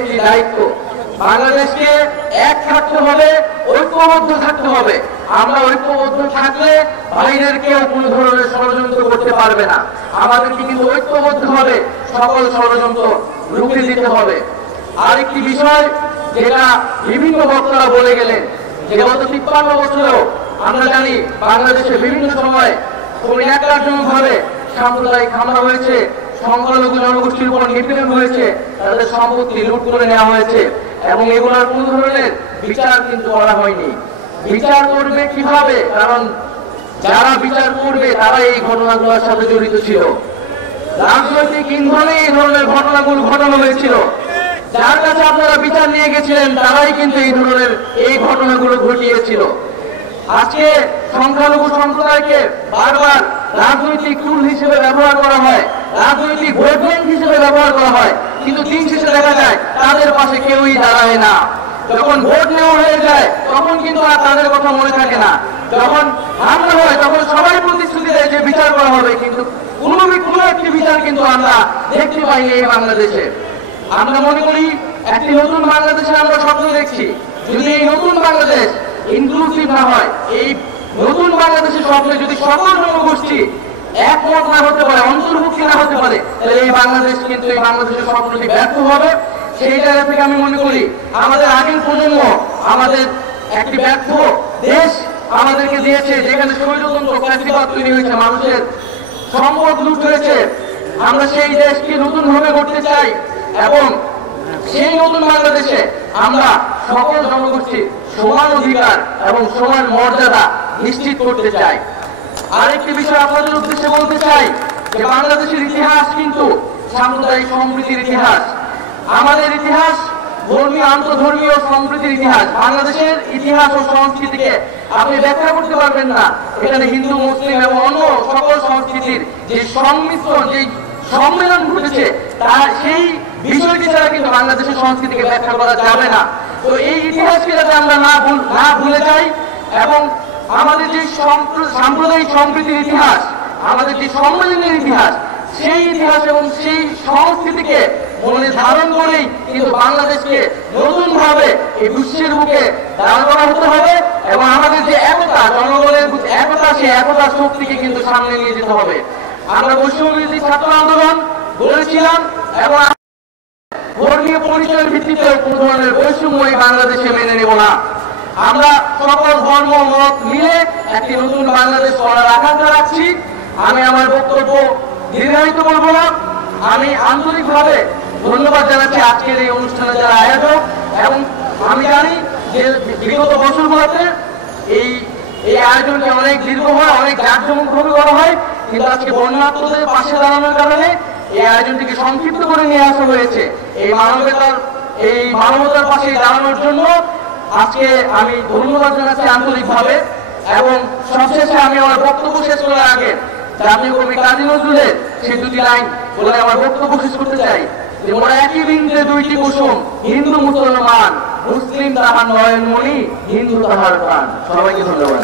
একটি দায়িত্ব। বাংলাদেশকে এক থাকতে হবে, ঐক্যবদ্ধ থাকতে হবে। আমরা ঐক্যবদ্ধ থাকলে বাইরের কেউ কোনো ধরনের ষড়যন্ত্র করতে পারবে না। আমাদেরকে কিন্তু ঐক্যবদ্ধ হবে, সকল ষড়যন্ত্র রুখে দিতে হবে। আরেকটি বিষয় যেটা বিভিন্ন বক্তারা বলে গেলেন, যে গত ৫৩ বছরেও আমরা জানি বাংলাদেশে বিভিন্ন সময় কোন একজনভাবে সাম্প্রদায়িক হামলা হয়েছে, সংখ্যালঘু জনগোষ্ঠীর উপর নিপীড়ন হয়েছে, তাদের সম্পত্তি লুট করে নেওয়া হয়েছে এবং এগুলোর কোন ধরনের বিচার কিন্তু করা হয়নি। বিচার করবে কিভাবে? কারণ যারা বিচার করবে তারা এই ঘটনাগুলোর সাথে জড়িত ছিল। রাজনৈতিক ইন্ধনে এই ধরনের ঘটনাগুলো ঘটানো হয়েছিল। যার কাছে আপনারা বিচার নিয়ে গেছিলেন তারাই কিন্তু এই ঘটনাগুলো ঘটিয়েছিল। আজকে সংখ্যালঘু সম্প্রদায়কে বারবার রাজনৈতিক টুল হিসেবে ব্যবহার করা হয়, রাজনৈতিক ভোট ব্যাংক হিসেবে ব্যবহার করা হয়, কিন্তু দিন শেষে দেখা যায় তাদের পাশে কেউই দাঁড়ায় না। যখন ভোট নেওয়া হয়ে যায় তখন কিন্তু আর তাদের কথা মনে থাকে না। যখন হামলা হয় তখন সবাই প্রতিশ্রুতি দেয় যে বিচার করা হবে, কিন্তু কোনো একটি বিচার কিন্তু আমরা দেখতে পাইনি এই বাংলাদেশে। আমরা মনে করি একটি নতুন বাংলাদেশে আমরা স্বপ্ন দেখছি। যদি এই নতুন বাংলাদেশ ইনক্লুসিভ না হয়, এই নতুন বাংলাদেশের স্বপ্নে যদি সকল জনগোষ্ঠী একমত না হতে পারে, অন্তর্ভুক্তি না হতে পারে, তাহলে এই বাংলাদেশ কিন্তু এই বাংলাদেশের স্বপ্নটি ব্যর্থ হবে। সেই জায়গা থেকে আমি মনে করি আমাদের আগের প্রজন্ম আমাদের একটি ব্যর্থ দেশ আমাদেরকে দিয়েছে, যেখানে স্বৈরতন্ত্র ফ্যাসিবাদ তৈরি হয়েছে, মানুষের সম্পদ লুট হয়েছে। আমরা সেই দেশকে নতুন ভাবে করতে চাই এবং সেই নতুন বাংলাদেশে আমরা সকল জনগোষ্ঠীর সমান অধিকার এবং সমান মর্যাদা নিশ্চিত করতে চাই। আরেকটি বিষয় আপনাদের উদ্দেশ্যে বলতে চাই যে বাংলাদেশের ইতিহাস কিন্তু সাম্প্রদায়িক সম্প্রীতির ইতিহাস। আমাদের ইতিহাস ধর্মীয় আন্তঃধর্মীয় সম্প্রীতির ইতিহাস। বাংলাদেশের ইতিহাস ও সংস্কৃতিকে আপনি ব্যাখ্যা করতে পারবেন না। এখানে হিন্দু, মুসলিম এবং অন্য সকল সংস্কৃতির যে সংমিশ্রণ, যে সম্মেলন ঘটেছে, তার সেই বিষয়টি ছাড়া কিন্তু বাংলাদেশের সংস্কৃতিকে ব্যাখ্যা করা যাবে না। তো এই ইতিহাসকে যাতে আমরা না ভুলে যাই এবং আমাদের যে সাম্প্রদায়িক সম্প্রীতির ইতিহাস, আমাদের যে সম্মেলনের ইতিহাস, সেই ইতিহাস এবং সেই সংস্কৃতিকে মনে ধারণ করেই কিন্তু বাংলাদেশকে নতুন ভাবে এই বিশ্বের বুকে দাঁড় করা হতে হবে এবং আমাদের যে একতা, জনগণের একতা, সেই একতার শক্তিকে কিন্তু সামনে নিয়ে যেতে হবে। আমরা বৈষম্যবিরোধী ছাত্র আন্দোলন গড়েছিলাম এবং ধর্মীয় পরিচয়ের ভিত্তিতে কোন ধরনের বৈষম্য এই বাংলাদেশে মেনে নেব না। আমরা সকল ধর্ম মত মিলে একটি নতুন বাংলাদেশ গড়ার আকাঙ্ক্ষা রাখছি। আমি আমার বক্তব্য দীর্ঘায়িত করব না। আমি আন্তরিকভাবে ধন্যবাদ জানাচ্ছি আজকের এই অনুষ্ঠানে যারা আয়োজক, এবং আমি জানি যে বিগত বছরগুলোতে এই আয়োজনটি অনেক দীর্ঘ হয়, অনেক জাঁকজমকভাবে করা হয়, কিন্তু আজকে বন্যার্তদের পাশে দাঁড়ানোর কারণে এই আয়োজনটিকে সংক্ষিপ্ত করে নিয়ে আসা হয়েছে। এই মানবতার পাশে দাঁড়ানোর জন্য আজকে আমি ধন্যবাদ জানাচ্ছি আন্তরিকভাবে। এবং সবশেষে আমি আমার বক্তব্য শেষ করার আগে জাতীয় কবি কাজী নজরুলের সেই দুটি লাইন বলে আমার বক্তব্য শেষ করতে চাই যে মোরা একই বৃন্তে দুইটি কুসুম, হিন্দু মুসলমান, মুসলিম তাহার নয়নমণি, হিন্দু তাহার প্রাণ। সবাইকে ধন্যবাদ।